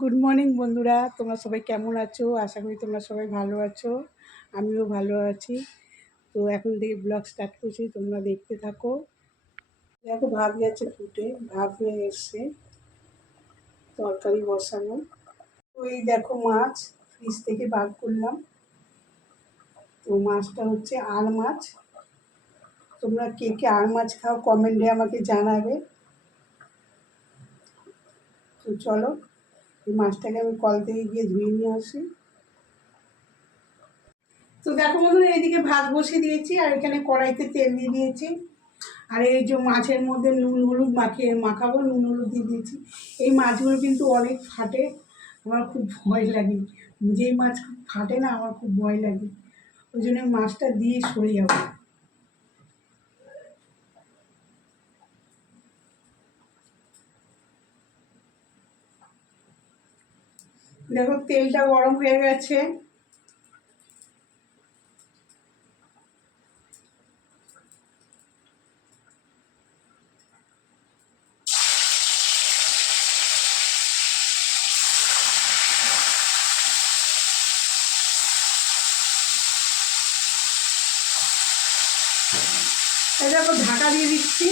Good morning বন্ধুরা, তোমরা সবাই কেমন আছো? আশা করি তোমরা সবাই ভালো আছো। আমিও ভালো আছি। তো এখন থেকে ব্লগ স্টার্ট করছি, তোমরা দেখতে থাকো। দেখো ভাত গেছে ফুটে, ভাত হয়ে এসছে, তরকারি বসানো। তো এই দেখো মাছ ফ্রিজ থেকে বার করলাম। তো মাছটা হচ্ছে আর মাছ। তোমরা কে কে আর মাছ খাও কমেন্টে আমাকে জানাবে। তো চলো এই মাছটাকে আমি কল থেকে গিয়ে ধুয়ে নিয়ে আসি। তো দেখো বন্ধুরা, এইদিকে ভাত বসিয়ে দিয়েছি আর এখানে কড়াইতে তেল দিয়ে দিয়েছি। আর এই যে মাছের মধ্যে নুন হলুদ মাখাবো, নুন হলুদ দিয়ে দিয়েছি। এই মাছগুলো কিন্তু অনেক ফাটে, আমার খুব ভয় লাগে। যেই মাছ খুব ফাটে না, আমার খুব ভয় লাগে। ওই জন্য মাছটা দিয়ে সরে যাবো। দেখো তেলটা গরম হয়ে গেছে। দেখো ঢাকা দিয়ে দিচ্ছি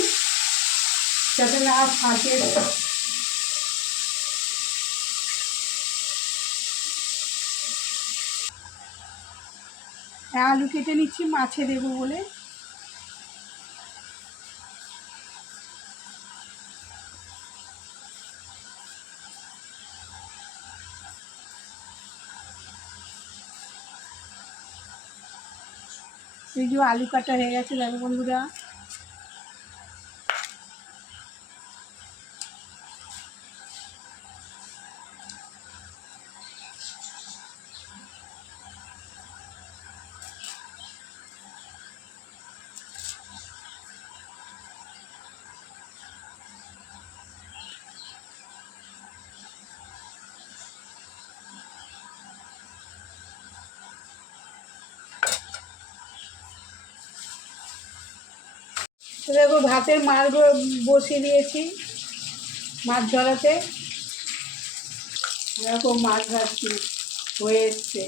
যাতে না ফাটে। আলু কেটে নিচ্ছি মাছে দেবো বলে। এই যে আলু কাটা হয়ে গেছে দেখো বন্ধুরা। দেখো ভাতের মাছ বসিয়ে দিয়েছি মাছ ঝরাতে। এরকম মাছ ভাজছি হয়ে এসছে।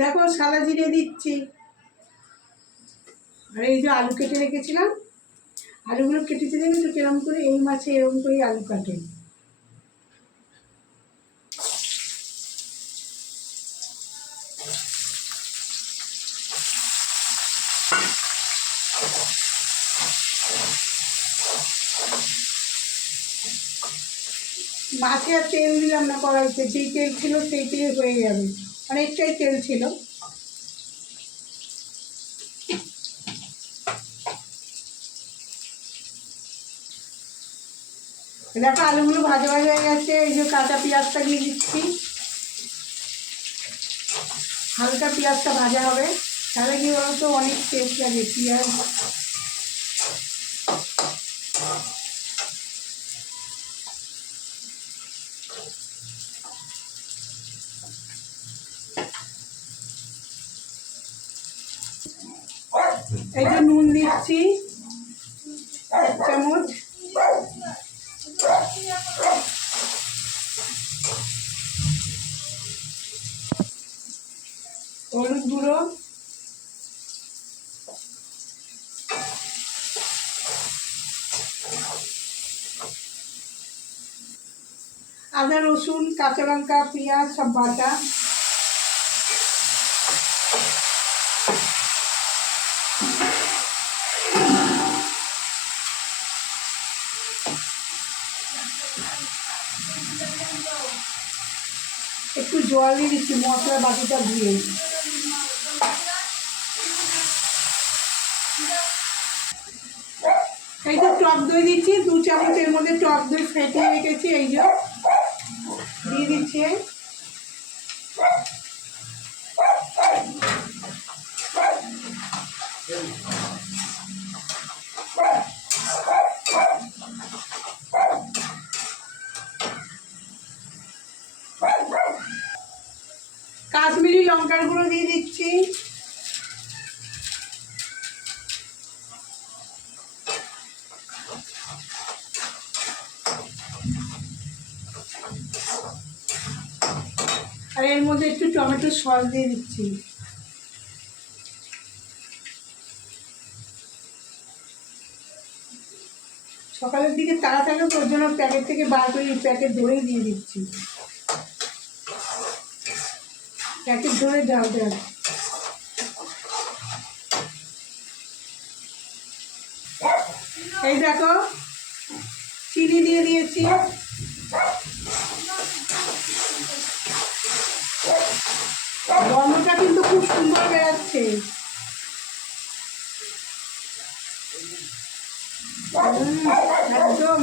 দেখো সাদা জিরে দিচ্ছি। আর এই যে আলু কেটে রেখেছিলাম, আলুগুলো কেটেছে দেখি তো কিরম করে, এই মাছে এরকম করেই আলু কাটে। মাছে আর তেল দিলাম না কড়াইতে, যেই তেল ছিল সেই তেলে হয়ে যাবে, অনেকটাই তেল ছিল। দেখো আলুগুলো ভাজা ভাজা হয়ে গেছে। এই যে কাঁচা পেঁয়াজটা দিয়ে দিচ্ছি, হালকা পেঁয়াজটা ভাজা হবে, তাহলে কি বলতো অনেক টেস্ট লাগে পেঁয়াজ। এই যে নুন দিচ্ছি 1 চামচ, হলুদ গুঁড়ো, আদা রসুন কাঁচা লঙ্কা পেঁয়াজ সব বাটা, একটু জল দিয়ে দিচ্ছি মশলা বাটিটা ধুয়ে। এই যে টক দই দিচ্ছি 2 চামচের মধ্যে, টক দই ফেটিয়ে রেখেছি, এই যে দিয়ে দিচ্ছি। কাশ্মীরি লঙ্কার গুঁড়ো দিয়ে দিচ্ছি, আর এর মধ্যে একটু টমেটো সস দিয়ে দিচ্ছি। সকালের দিকে তাড়া থাকে তোর জন্য প্যাকেট থেকে বার করে প্যাকেট ধরেই দিয়ে দিচ্ছি, প্যাকেট ধরে ঢালতে হবে। এই দেখো চিনি দিয়ে দিয়েছি, গন্ধটা কিন্তু খুব সুন্দর বেরাচ্ছে। একদম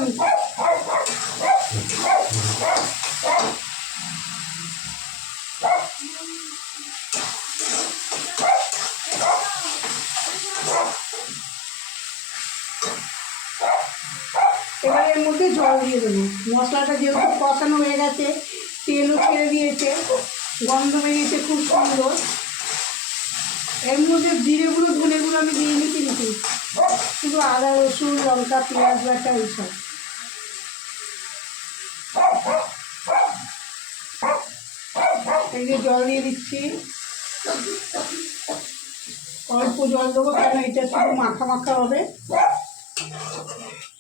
এবার এর মধ্যে জল দিয়ে দেবো। মশলাটা যেহেতু কষানো হয়ে গেছে, তেলও ছেড়ে দিয়েছে, গন্ধ বেরিয়েছে খুব সুন্দর। এর মধ্যে জিরে গুঁড়ো ধনে গুঁড়ো আমি দিইনি, কিন্তু শুধু আদা রসুন লঙ্কা পেঁয়াজ বাটা এইসব। এই যে জল দিয়ে দিচ্ছি, অল্প জল দেবো, কেন এটা শুধু মাখা মাখা হবে।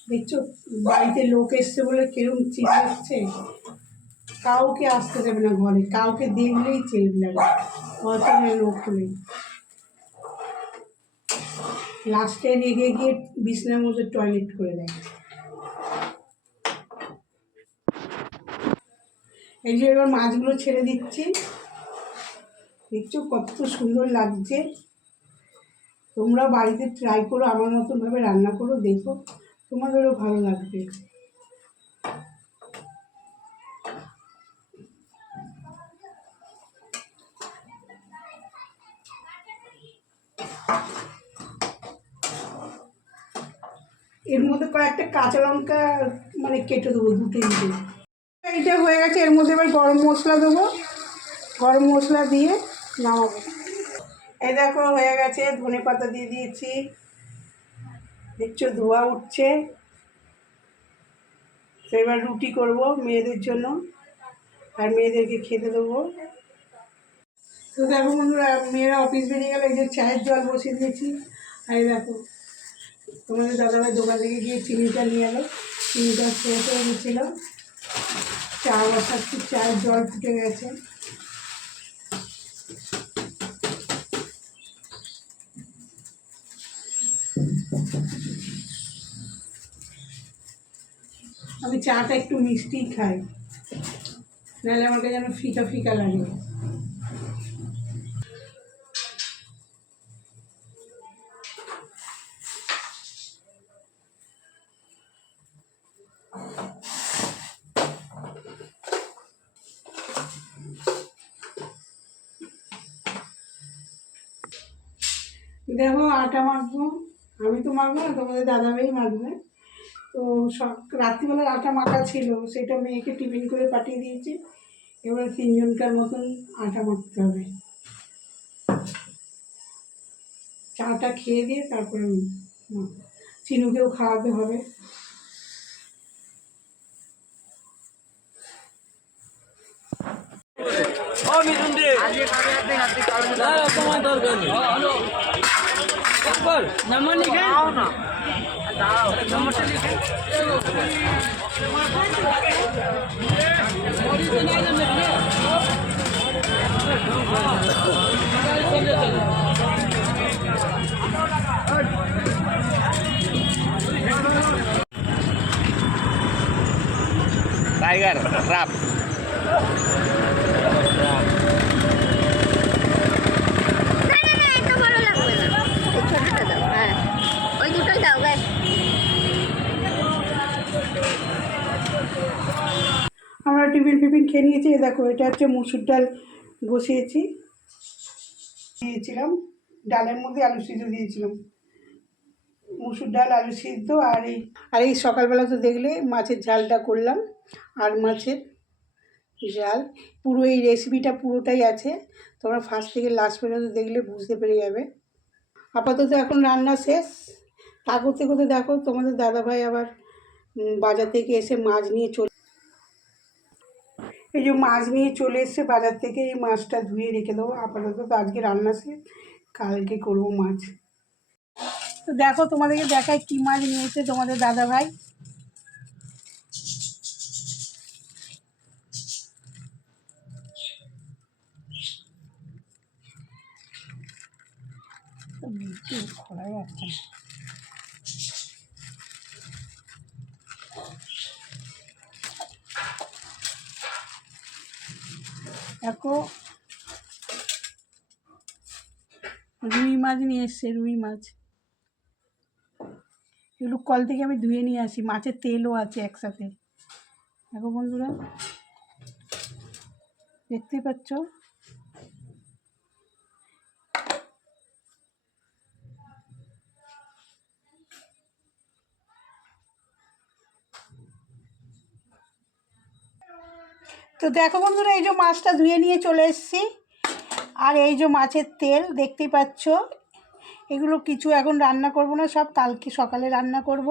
দেখছো বাড়িতে লোক এসছে বলে কেরম চিল্লাচ্ছে, কাউকে আসতে দেবে না ঘরে, কাউকে দেখলেই চিল্লাবে, অচেনা লোক হলে। লাস্টে রেগে গিয়ে বিছনার মধ্যে টয়লেট করে দেয়। এই যে এবার মাছগুলো ছেড়ে দিচ্ছি, দেখছো কত সুন্দর লাগছে। তোমরা বাড়িতে ট্রাই করো, আমার মতনভাবে রান্না করো, দেখো তোমাদেরও ভালো লাগবে। এর মধ্যে কয়েকটা কাঁচা লঙ্কা মানে কেটে দেবো, দুটো দিতে। এইটা হয়ে গেছে, এর মধ্যে এবার গরম মশলা দেবো, গরম মশলা দিয়ে নামাবো। এই দেখো হয়ে গেছে, ধনে পাতা দিয়ে দিয়েছি, দেখছো ধোয়া উঠছে। তো এবার রুটি করব মেয়েদের জন্য, আর মেয়েদেরকে খেতে দেবো। তো দেখো বন্ধুরা, মেয়েরা অফিস বেরিয়ে গেলে এই যে চায়ের জল বসিয়ে দিয়েছি। আর দেখো তোমাদের দাদাভাই দোকান থেকে গিয়ে চিনিটা নিয়ে এলো, চিনিটা শেষ হয়ে গেছিলো, চা বসাচ্ছি, চায়ের জল ফুটে গেছে। আমি চাটা একটু মিষ্টি খাই, নাহলে আমাকে যেন ফিকা ফিকা লাগে। দেখো আটা মাখবো, আমি তো মাখবো না, তোমাদের দাদাভাই মাখবে। তো রাত্রিবেলার আটা মাখা ছিল, সেটা মেয়েকে টিফিন করে পাঠিয়ে দিয়েছি। এবার 3 জনকার মতন আটা মাখতে হবে। চাটা খেয়ে দিয়ে তারপরে চিনুকেও খাওয়াতে হবে। नंबर लिखे आओ ना, नंबर से लिखे टाइगर रैप আমরা টিফিন খেয়ে নিয়েছি। দেখো এটা হচ্ছে মুসুর ডাল বসিয়েছি, দিয়েছিলাম ডালের মধ্যে আলু সিদ্ধ দিয়েছিলাম, মুসুর ডাল আলু সিদ্ধ। আর এই সকালবেলা তো দেখলে মাছের ঝালটা করলাম, আর মাছের জাল। পুরো এই রেসিপিটা পুরোটাই আছে, তোমরা ফার্স্ট থেকে লাস্ট পর্যন্ত দেখলে বুঝতে পেরে যাবে। আপাতত এখন রান্না শেষ। তা করতে করতে দেখো তোমাদের দাদাভাই আবার বাজার থেকে এসে মাছ নিয়ে চলে, এই যে মাছ নিয়ে চলে এসছে বাজার থেকে। এই মাছটা ধুয়ে রেখে দেবো আপাতত, তো আজকে রান্না শেষ, কালকে করবো মাছ। তো দেখো তোমাদেরকে দেখায় কী মাছ নিয়েছে তোমাদের দাদাভাই। খোলা যাচ্ছে না। দেখো রুই মাছ নিয়ে এসছে, রুই মাছ। এগুলো কল থেকে আমি ধুয়ে নিয়ে আসি, মাছের তেলও আছে একসাথে। দেখো বন্ধুরা, দেখতেই পাচ্ছ। তো দেখো বন্ধুরা, এই যে মাছটা ধুয়ে নিয়ে চলে এসেছি, আর এই যে মাছের তেল দেখতেই পাচ্ছ। এগুলো কিছু এখন রান্না করব না, সব কালকে সকালে রান্না করব।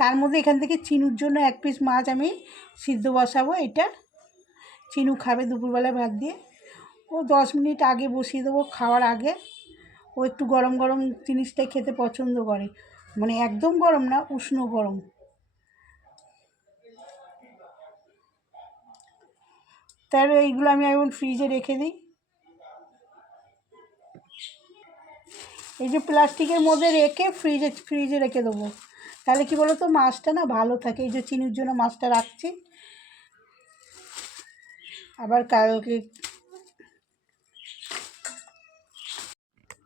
তার মধ্যে এখান থেকে চিনুর জন্য এক পিস মাছ আমি সিদ্ধ বসাবো। এটা চিনু খাবে দুপুরবেলা ভাত দিয়ে। ও 10 মিনিট আগে বসিয়ে দেবো, খাওয়ার আগে। ও একটু গরম গরম জিনিসটাই খেতে পছন্দ করে, মানে একদম গরম না, উষ্ণ গরম। তার এইগুলো আমি এখন ফ্রিজে রেখে দিই। এই যে প্লাস্টিকের মধ্যে রেখে ফ্রিজে রেখে দেবো, তাহলে কি বলো তো, মাছটা না ভালো থাকে। এই যে চিনির জন্য মাছটা রাখছি, আবার কালকে।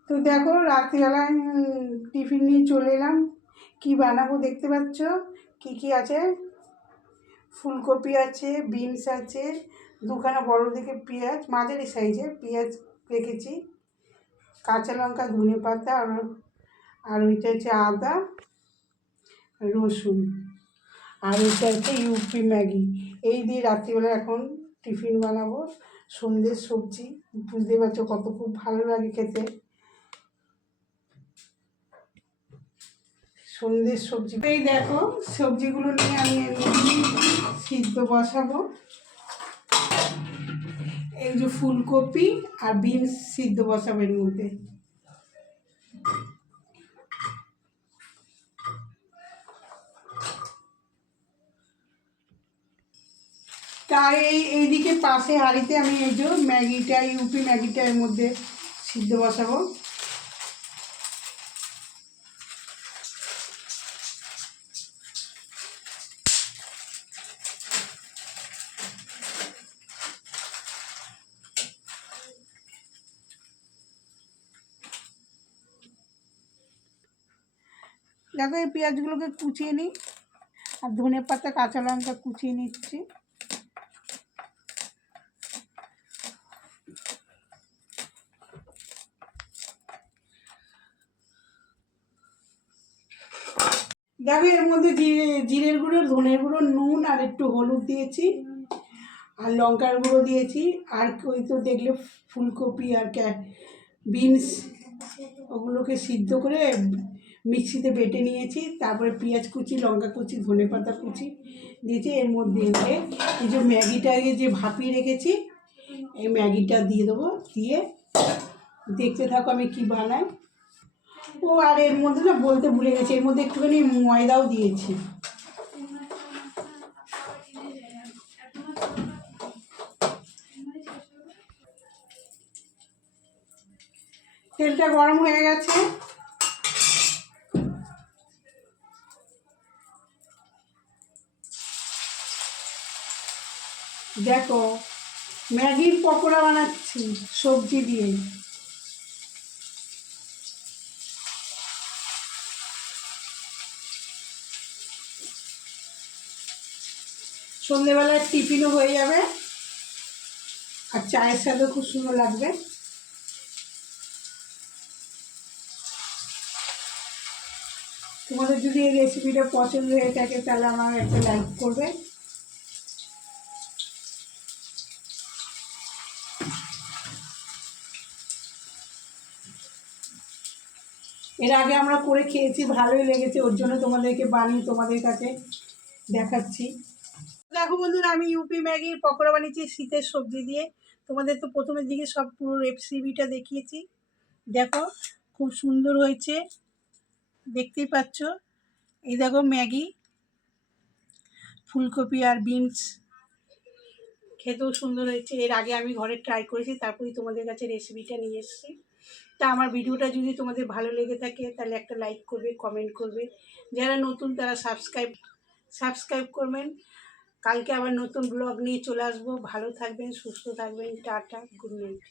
তো দেখো রাত্রিবেলায় টিফিন নিয়ে চলে এলাম। কি বানাবো দেখতে পাচ্ছ, কি কি আছে। ফুলকপি আছে, বিনস আছে, দুখানা বড় দেখে পেঁয়াজ, মাঝারি সাইজে পেঁয়াজ রেখেছি, কাঁচা লঙ্কা, ধনে পাতা, আর ওইটা হচ্ছে আদা, রসুন, আর ওইটা হচ্ছে ইউপি ম্যাগি। এই দিয়ে রাত্রিবেলা এখন টিফিন বানাবো। সন্ধ্যের সবজি, বুঝতে পারছো কত খুব ভালো লাগে খেতে। সন্ধ্যের সবজি, এই দেখো সবজিগুলো নিয়ে আমি সিদ্ধ বসাবো। এই যে ফুলকপি আর বিনস সিদ্ধ বসাবো এর মধ্যে। তাই এইদিকে পাশে হাঁড়িতে আমি এই যে ম্যাগিটা, ইউপি ম্যাগিটা এর মধ্যে সিদ্ধ বসাবো। দেখো এই পেঁয়াজগুলোকে কুচিয়ে নিই, আর ধনে পাতা, কাঁচা লঙ্কা কুচিয়ে নিচ্ছি। দেখো এর মধ্যে জিরের গুঁড়ো, ধনের গুঁড়ো, নুন আর একটু হলুদ দিয়েছি, আর লঙ্কার গুঁড়ো দিয়েছি। আর ওই তো দেখলে ফুলকপি আর বিনস, ওগুলোকে সিদ্ধ করে মিক্সিতে বেটে নিয়েছি। তারপরে পেঁয়াজ কুচি, লঙ্কা কুচি, ধনে পাতা কুচি দিয়েছি। এর মধ্যে এই যে ম্যাগিটাকে যে ভাপিয়ে রেখেছি, এই ম্যাগিটা দিয়ে দেবো। দিয়ে দেখতে থাকো আমি কি বানাই। ও আর এর মধ্যে না বলতে ভুলে গেছি, এর মধ্যে একটুখানি ময়দাও দিয়েছি। তেলটা গরম হয়ে গেছে, দেখো ম্যাগির পকোড়া বানাচ্ছি সবজি দিয়ে। সন্ধ্যেবেলার টিফিনও হয়ে যাবে, আর চায়ের সাথেও খুব সুন্দর লাগবে। তোমাদের যদি এই রেসিপিটা পছন্দ হয়ে থাকে তাহলে আমার একটা লাইক করবে। এর আগে আমরা করে খেয়েছি, ভালোই লেগেছে, ওর জন্য তোমাদেরকে বানিয়ে তোমাদের কাছে দেখাচ্ছি। দেখো বন্ধুরা, আমি ইউপি ম্যাগির পকোড়া বানিয়েছি শীতের সবজি দিয়ে। তোমাদের তো প্রথমের দিকে সব পুরো রেসিপিটা দেখিয়েছি। দেখো খুব সুন্দর হয়েছে, দেখতেই পাচ্ছ। এই দেখো ম্যাগি, ফুলকপি আর বিনস, খেতেও সুন্দর হয়েছে। এর আগে আমি ঘরে ট্রাই করেছি, তারপরেই তোমাদের কাছে রেসিপিটা নিয়ে এসেছি। তা আমার ভিডিওটা যদি তোমাদের ভালো লেগে থাকে তাহলে একটা লাইক করবে, কমেন্ট করবে। যারা নতুন তারা সাবস্ক্রাইব করবেন। কালকে আবার নতুন ব্লগ নিয়ে চলে আসবো। ভালো থাকবেন, সুস্থ থাকবেন। Tata, good night.